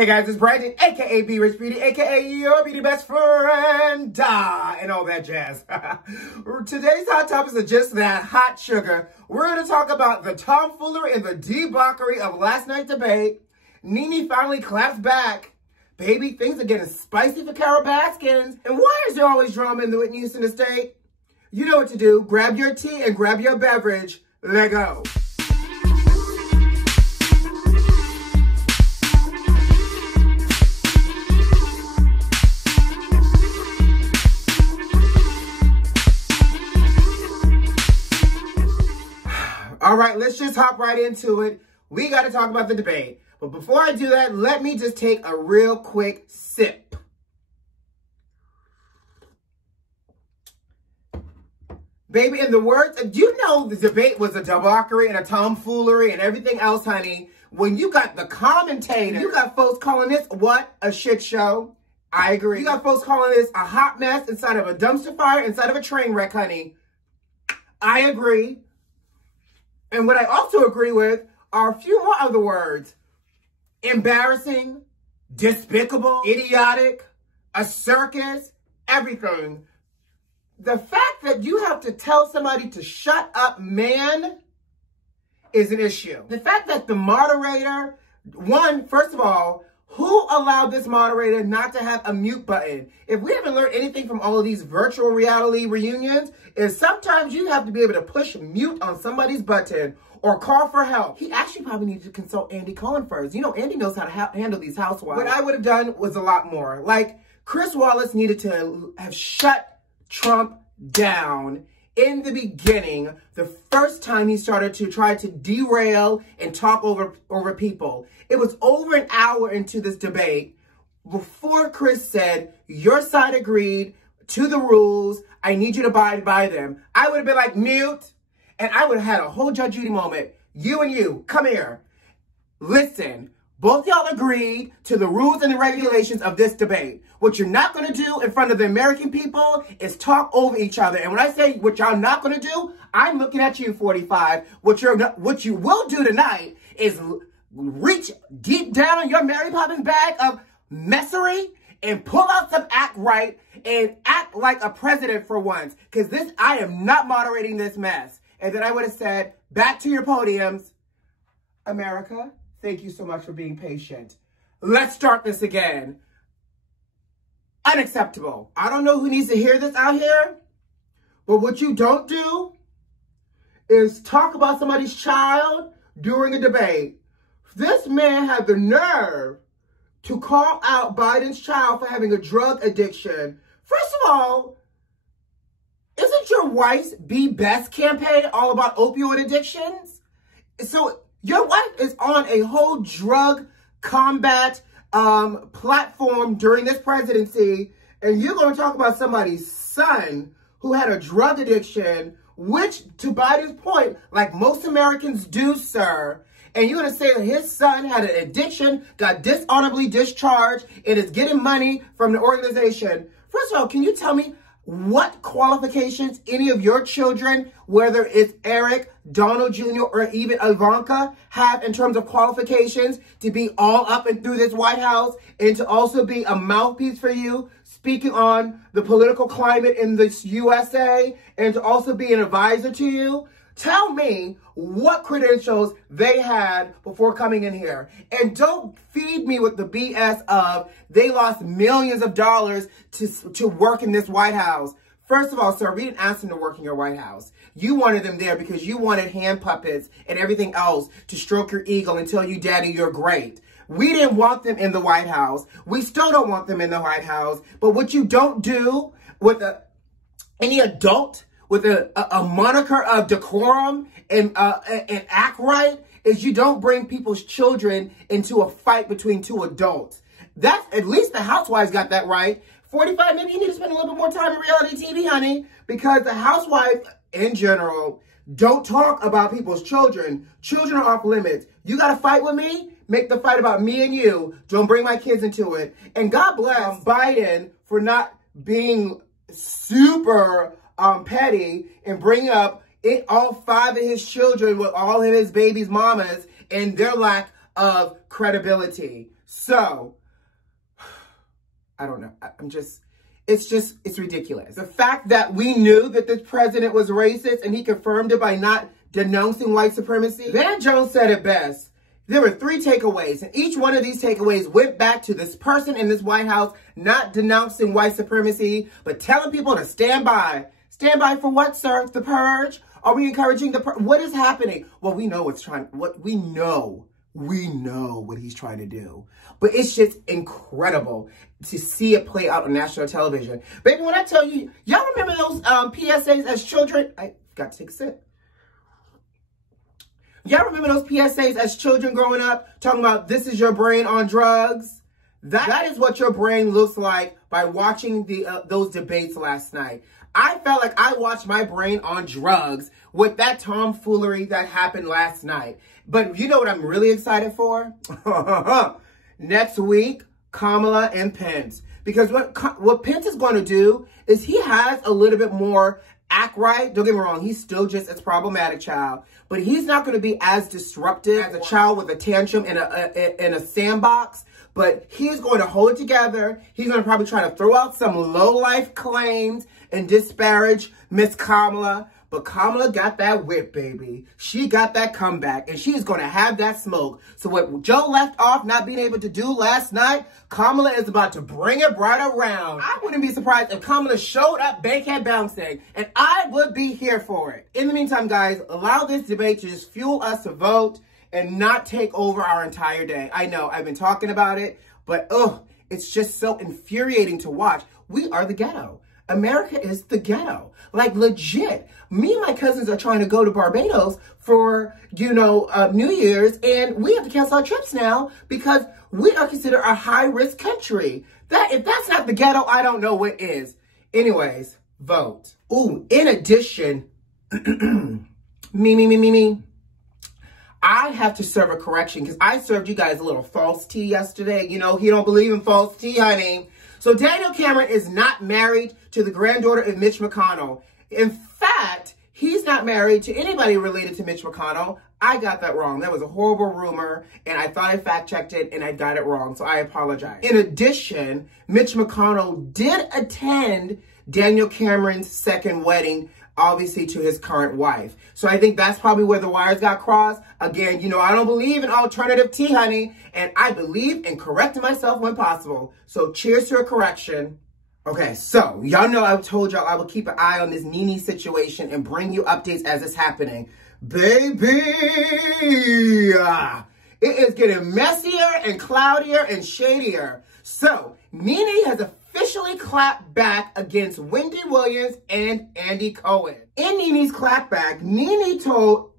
Hey guys, it's Brandon, aka B.Rich Beauty, aka your beauty best friend, and all that jazz. Today's hot topics are just that, hot sugar. We're going to talk about the tomfoolery and the debauchery of last night's debate. Nene finally claps back. Baby, things are getting spicy for Carol Baskins. And why is there always drama in the Whitney Houston estate? You know what to do. Grab your tea and grab your beverage. Let go. All right, let's just hop right into it. We got to talk about the debate. But before I do that, let me just take a real quick sip. Baby, in the words of, you know the debate was a debauchery and a tomfoolery and everything else, honey. When you got the commentator, you got folks calling this, what, a shit show? I agree. You got folks calling this a hot mess inside of a dumpster fire, inside of a train wreck, honey. I agree. And what I also agree with are a few more other words. Embarrassing, despicable, idiotic, a circus, everything. The fact that you have to tell somebody to shut up, man, is an issue. The fact that the moderator, first of all, who allowed this moderator not to have a mute button? If we haven't learned anything from all of these virtual reality reunions, is sometimes you have to be able to push mute on somebody's button or call for help. He actually probably needed to consult Andy Cohen first. You know, Andy knows how to handle these housewives. What I would have done was a lot more. Like, Chris Wallace needed to have shut Trump down in the beginning, the first time he started to try to derail and talk over people. It was over an hour into this debate before Chris said, your side agreed to the rules. I need you to abide by them. I would have been like, mute. And I would have had a whole Judge Judy moment. You and you, come here. Listen, both y'all agreed to the rules and the regulations of this debate. What you're not going to do in front of the American people is talk over each other. And when I say what y'all not going to do, I'm looking at you, 45. What you will do tonight is reach deep down in your Mary Poppins bag of messery and pull out some act right and act like a president for once. Because I am not moderating this mess. And then I would have said, back to your podiums. America, thank you so much for being patient. Let's start this again. Unacceptable. I don't know who needs to hear this out here, but what you don't do is talk about somebody's child during a debate. This man had the nerve to call out Biden's child for having a drug addiction. First of all, isn't your wife's Be Best campaign all about opioid addictions? So your wife is on a whole drug combat platform during this presidency, and you're going to talk about somebody's son who had a drug addiction, which, to Biden's point, like most Americans do, sir, and you're going to say that his son had an addiction, got dishonorably discharged, and is getting money from the organization. First of all, can you tell me what qualifications any of your children, whether it's Eric, Donald Jr., or even Ivanka, have in terms of qualifications to be all up and through this White House and to also be a mouthpiece for you, speaking on the political climate in this USA, and to also be an advisor to you? Tell me what credentials they had before coming in here. And don't feed me with the BS of they lost millions of dollars to work in this White House. First of all, sir, we didn't ask them to work in your White House. You wanted them there because you wanted hand puppets and everything else to stroke your ego and tell you, Daddy, you're great. We didn't want them in the White House. We still don't want them in the White House. But what you don't do with any adult with a moniker of decorum and act right is you don't bring people's children into a fight between two adults. That's, at least the housewives got that right. 45, maybe you need to spend a little bit more time in reality TV, honey, because the housewives in general don't talk about people's children. Children are off limits. You got to fight with me? Make the fight about me and you. Don't bring my kids into it. And God bless Biden for not being super petty and bring up all 5 of his children with all of his babies' mamas and their lack of credibility. So, I don't know. It's ridiculous. The fact that we knew that this president was racist and he confirmed it by not denouncing white supremacy. Van Jones said it best. There were 3 takeaways, and each one of these takeaways went back to this person in this White House not denouncing white supremacy, but telling people to stand by. Stand by for what, sir? The purge? Are we encouraging the purge? What is happening? Well, we know we know what he's trying to do. But it's just incredible to see it play out on national television. Baby, when I tell you, y'all remember those PSAs as children? I got to take a sip. Y'all remember those PSAs as children growing up, talking about this is your brain on drugs? That is what your brain looks like by watching those debates last night. I felt like I watched my brain on drugs with that tomfoolery that happened last night. But you know what I'm really excited for? Next week, Kamala and Pence. Because what Pence is going to do is he has a little bit more act right. Don't get me wrong, he's still just as problematic, child. But he's not going to be as disruptive as a child with a tantrum in a sandbox. But he's going to hold it together. He's going to probably try to throw out some low-life claims and disparage Miss Kamala. But Kamala got that whip, baby. She got that comeback, and she's going to have that smoke. So what Joe left off not being able to do last night, Kamala is about to bring it right around. I wouldn't be surprised if Kamala showed up bankhead bouncing, and I would be here for it. In the meantime, guys, allow this debate to just fuel us to vote and not take over our entire day. I know, I've been talking about it, but it's just so infuriating to watch. We are the ghetto. America is the ghetto. Like, legit. Me and my cousins are trying to go to Barbados for, New Year's, and we have to cancel our trips now because we are considered a high-risk country. If that's not the ghetto, I don't know what is. Anyways, vote. Ooh, in addition, me. I have to serve a correction because I served you guys a little false tea yesterday. You know, he don't believe in false tea, honey. So Daniel Cameron is not married to the granddaughter of Mitch McConnell. In fact, he's not married to anybody related to Mitch McConnell. I got that wrong. That was a horrible rumor, and I thought I fact-checked it, and I got it wrong, so I apologize. In addition, Mitch McConnell did attend Daniel Cameron's second wedding, obviously to his current wife. So I think that's probably where the wires got crossed. Again, I don't believe in alternative tea, honey, and I believe in correcting myself when possible. So cheers to a correction. Okay, so y'all know I told y'all I would keep an eye on this Nene situation and bring you updates as it's happening. Baby, it is getting messier and cloudier and shadier. So Nene has officially clapped back against Wendy Williams and Andy Cohen. In Nene's clapback, Nene told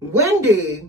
Wendy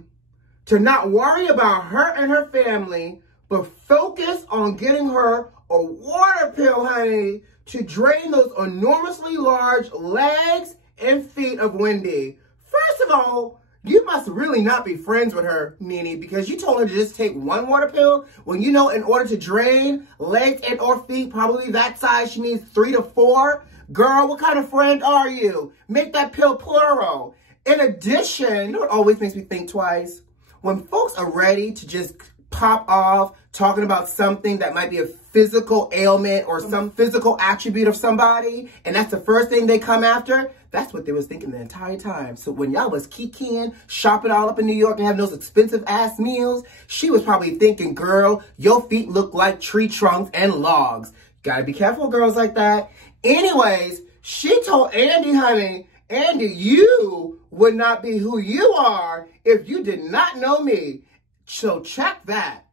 to not worry about her and her family, but focus on getting her a water pill, honey, to drain those enormously large legs and feet of Wendy. First of all, you must really not be friends with her, Nene, because you told her to just take one water pill when you know in order to drain legs and or feet, probably that size, she needs 3 to 4. Girl, what kind of friend are you? Make that pill plural. In addition, you know what always makes me think twice? When folks are ready to just pop off talking about something that might be a physical ailment or some physical attribute of somebody, and that's the first thing they come after, that's what they was thinking the entire time. So when y'all was kikiing, shopping all up in New York and having those expensive ass meals, she was probably thinking, girl, your feet look like tree trunks and logs. Gotta be careful, girls like that. Anyways, she told Andy, honey, Andy, you would not be who you are if you did not know me. So check that.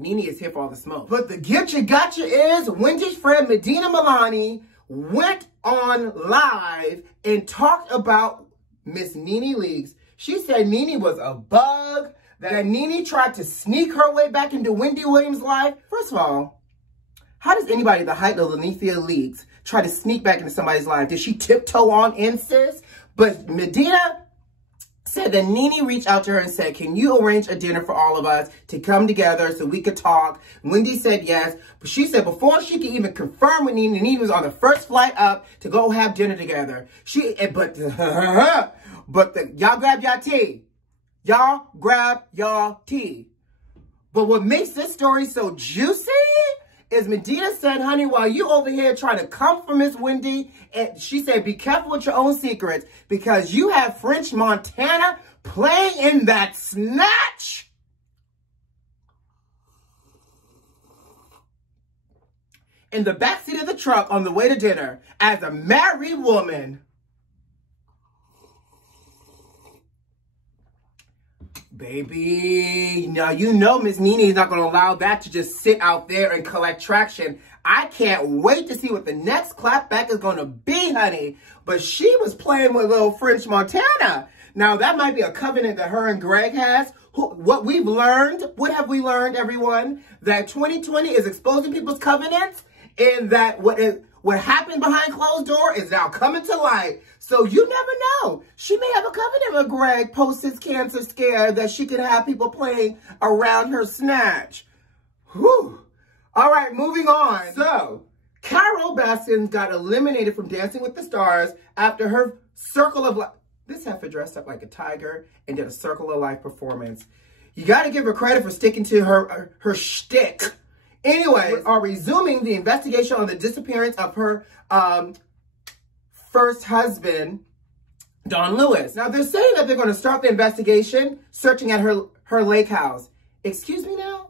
Nene is here for all the smoke. But the gotcha is Wendy's friend Medina Milani went on live and talked about Miss Nene Leakes. She said Nene was a bug, that Nene tried to sneak her way back into Wendy Williams' life. First of all, how does anybody the height of Nene Leakes try to sneak back into somebody's life? Did she tiptoe on in, sis? But Medina said that Nene reached out to her and said, can you arrange a dinner for all of us to come together so we could talk? Wendy said yes, but she said before she could even confirm with Nene, Nene was on the first flight up to go have dinner together. Y'all grab y'all tea. Y'all grab y'all tea. But what makes this story so juicy is Medina said, honey, while you over here trying to come for Miss Wendy, and she said, be careful with your own secrets because you have French Montana playing in that snatch. In the backseat of the truck on the way to dinner as a married woman. Baby, now you know Miss Nene is not going to allow that to just sit out there and collect traction. I can't wait to see what the next clapback is going to be, honey. But she was playing with little French Montana. Now, that might be a covenant that her and Greg has. What we've learned, what have we learned, everyone? That 2020 is exposing people's covenants, and that what happened behind closed door is now coming to light. So you never know. She may have a covenant with Greg post his cancer scare that she could have people playing around her snatch. Whew. All right, moving on. So, Carol Baskins got eliminated from Dancing with the Stars after her Circle of Life. This heifer dressed up like a tiger and did a Circle of Life performance. You got to give her credit for sticking to her shtick. Anyway, we are resuming the investigation on the disappearance of her first husband, Don Lewis. Now, they're saying that they're going to start the investigation searching at her lake house. Excuse me now?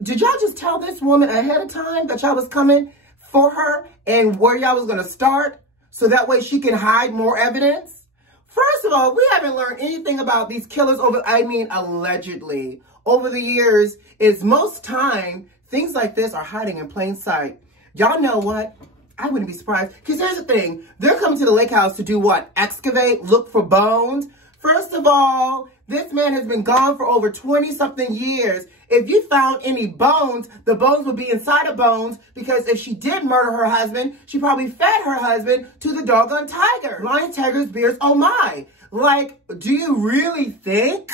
Did y'all just tell this woman ahead of time that y'all was coming for her and where y'all was going to start so that way she can hide more evidence? First of all, we haven't learned anything about these killers allegedly. Over the years, is most time, things like this are hiding in plain sight. Y'all know what? I wouldn't be surprised. Because here's the thing. They're coming to the lake house to do what? Excavate? Look for bones? First of all, this man has been gone for over 20-something years. If you found any bones, the bones would be inside of bones because if she did murder her husband, she probably fed her husband to the doggone tiger. Lion, tigers, bears, oh my. Like, do you really think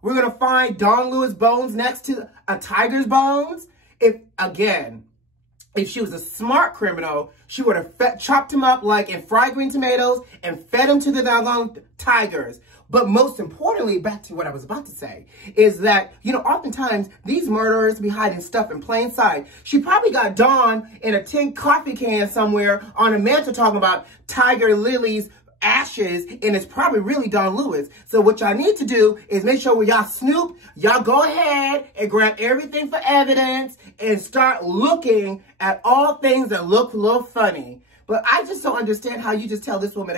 we're going to find Don Lewis bones next to a tiger's bones? If she was a smart criminal, she would have chopped him up like in fried green tomatoes and fed him to the doggone tigers. But most importantly, back to what I was about to say, is that, oftentimes these murderers be hiding stuff in plain sight. She probably got Don in a tin coffee can somewhere on a mantle talking about Tiger Lily's ashes, and it's probably really Don Lewis. So what y'all need to do is make sure when y'all snoop, y'all go ahead and grab everything for evidence and start looking at all things that look a little funny. But I just don't understand how you just tell this woman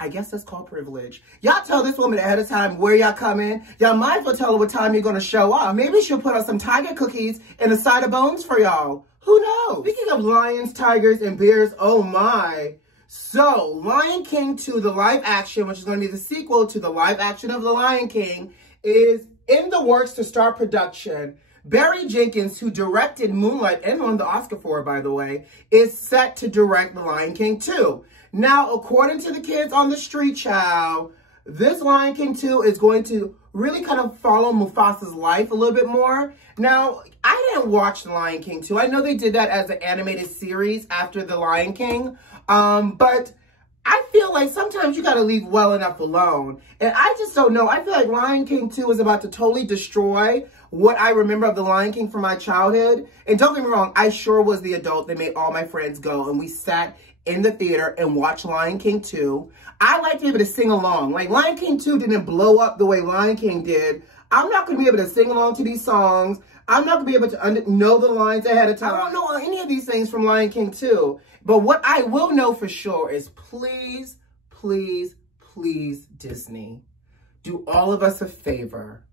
I guess that's called privilege. Y'all tell this woman ahead of time where y'all coming. Y'all might as well tell her what time you're going to show up. Maybe she'll put on some tiger cookies and a side of bones for y'all. Who knows? Speaking of lions, tigers, and bears, oh my. So, Lion King 2, the live action, which is going to be the sequel to the live action of The Lion King, is in the works to start production. Barry Jenkins, who directed Moonlight and won the Oscar for it, by the way, is set to direct The Lion King 2. Now, according to the kids on the street, child, this Lion King 2 is going to really kind of follow Mufasa's life a little bit more. Now, I didn't watch The Lion King 2. I know they did that as an animated series after The Lion King, but I feel like sometimes you got to leave well enough alone. And I just don't know. I feel like Lion King 2 is about to totally destroy what I remember of The Lion King from my childhood. And don't get me wrong, I sure was the adult that made all my friends go. And we sat in the theater and watched Lion King 2. I like to be able to sing along. Like, Lion King 2 didn't blow up the way Lion King did. I'm not going to be able to sing along to these songs. I'm not going to be able to know the lines ahead of time. I don't know any of these things from Lion King 2. But what I will know for sure is please, please, please, Disney, do all of us a favor.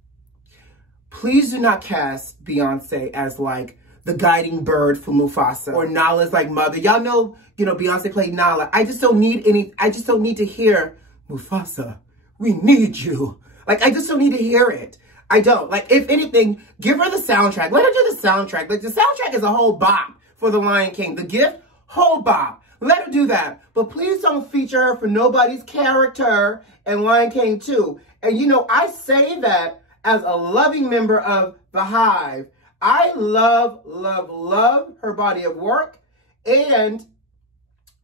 Please do not cast Beyonce as like the guiding bird for Mufasa or Nala's like mother. Y'all know, Beyonce played Nala. I just don't need to hear Mufasa, we need you. Like, I just don't need to hear it. I don't. Like, if anything, give her the soundtrack. Let her do the soundtrack. Like, the soundtrack is a whole bop for The Lion King. The Gift, whole bop. Let her do that. But please don't feature her for nobody's character in Lion King 2. And, I say that as a loving member of the Hive. I love, love, love her body of work and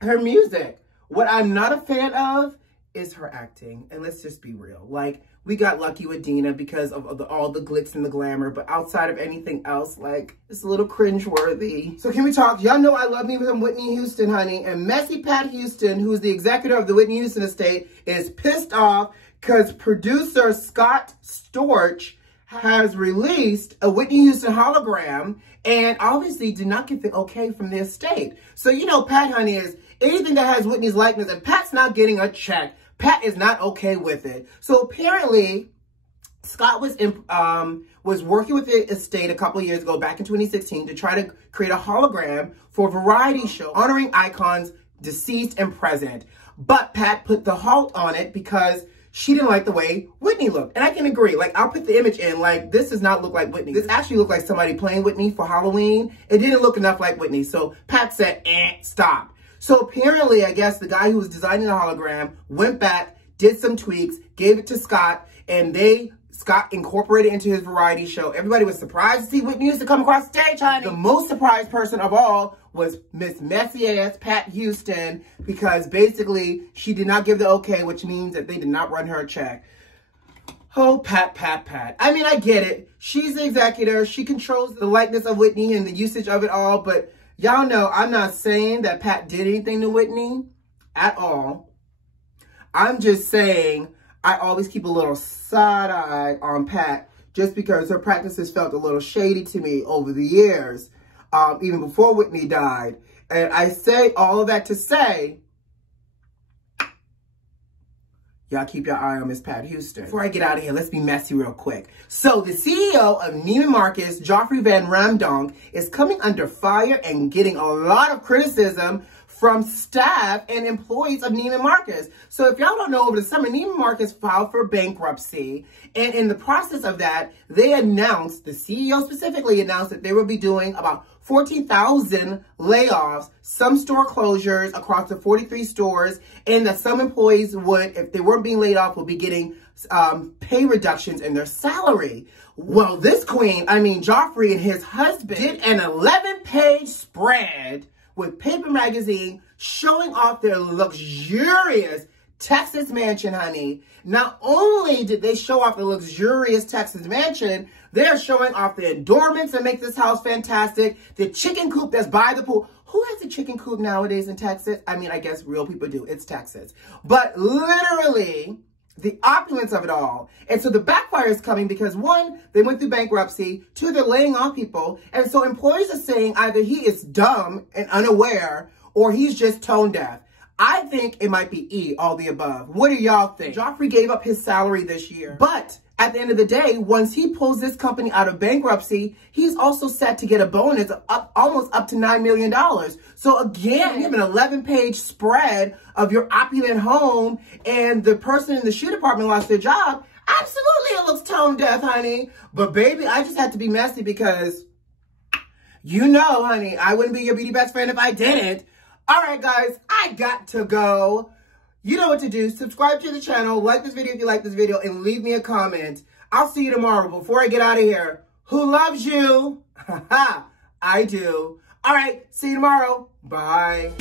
her music. What I'm not a fan of is her acting. And let's just be real. Like, we got lucky with Dina because of all the glitz and the glamour. But outside of anything else, like, it's a little cringeworthy. So can we talk? Y'all know I love me some Whitney Houston, honey. And messy Pat Houston, who's the executor of the Whitney Houston estate, is pissed off because producer Scott Storch has released a Whitney Houston hologram and obviously did not get the okay from the estate. So, you know, Pat, honey, is anything that has Whitney's likeness, and Pat's not getting a check. Pat is not okay with it. So apparently, Scott was working with the estate a couple of years ago, back in 2016, to try to create a hologram for a variety show honoring icons deceased and present. But Pat put the halt on it because she didn't like the way Whitney looked. And I can agree. Like, I'll put the image in. Like, this does not look like Whitney. This actually looked like somebody playing Whitney for Halloween. It didn't look enough like Whitney. So Pat said, stop. So apparently, I guess the guy who was designing the hologram went back, did some tweaks, gave it to Scott, and Scott incorporated it into his variety show. Everybody was surprised to see Whitney Houston come across the stage, honey. The most surprised person of all was Miss Messy-ass Pat Houston, because basically she did not give the okay, which means that they did not run her a check. Oh, Pat. I mean, I get it. She's the executor. She controls the likeness of Whitney and the usage of it all, but y'all know I'm not saying that Pat did anything to Whitney at all. I'm just saying I always keep a little side eye on Pat just because her practices felt a little shady to me over the years, even before Whitney died. And I say all of that to say, y'all keep your eye on Miss Pat Houston. Before I get out of here, let's be messy real quick. So the CEO of Neiman Marcus, Geoffrey Van Ramdonk, is coming under fire and getting a lot of criticism from staff and employees of Neiman Marcus. So if y'all don't know, over the summer, Neiman Marcus filed for bankruptcy. And in the process of that, they announced, the CEO specifically announced that they will be doing about 14,000 layoffs, some store closures across the 43 stores, and that some employees would, if they weren't being laid off, would be getting pay reductions in their salary. Well, this queen, I mean, Geoffrey and his husband did an 11-page spread with Paper Magazine showing off their luxurious Texas mansion, honey. Not only did they show off the luxurious Texas mansion, they're showing off the endowments that make this house fantastic, the chicken coop that's by the pool. Who has a chicken coop nowadays in Texas? I mean, I guess real people do. It's Texas. But literally, the opulence of it all. And so the backfire is coming because, one, they went through bankruptcy. Two, they're laying off people. And so employees are saying either he is dumb and unaware or he's just tone deaf. I think it might be E, all the above. What do y'all think? Geoffrey gave up his salary this year. But at the end of the day, once he pulls this company out of bankruptcy, he's also set to get a bonus of almost up to $9 million. So again, you have an 11-page spread of your opulent home and the person in the shoe department lost their job. Absolutely, it looks tone deaf, honey. But baby, I just had to be messy because, you know, honey, I wouldn't be your beauty best friend if I didn't. All right, guys, I got to go. You know what to do. Subscribe to the channel, like this video if you like this video, and leave me a comment. I'll see you tomorrow. Before I get out of here, who loves you? I do. All right, see you tomorrow. Bye.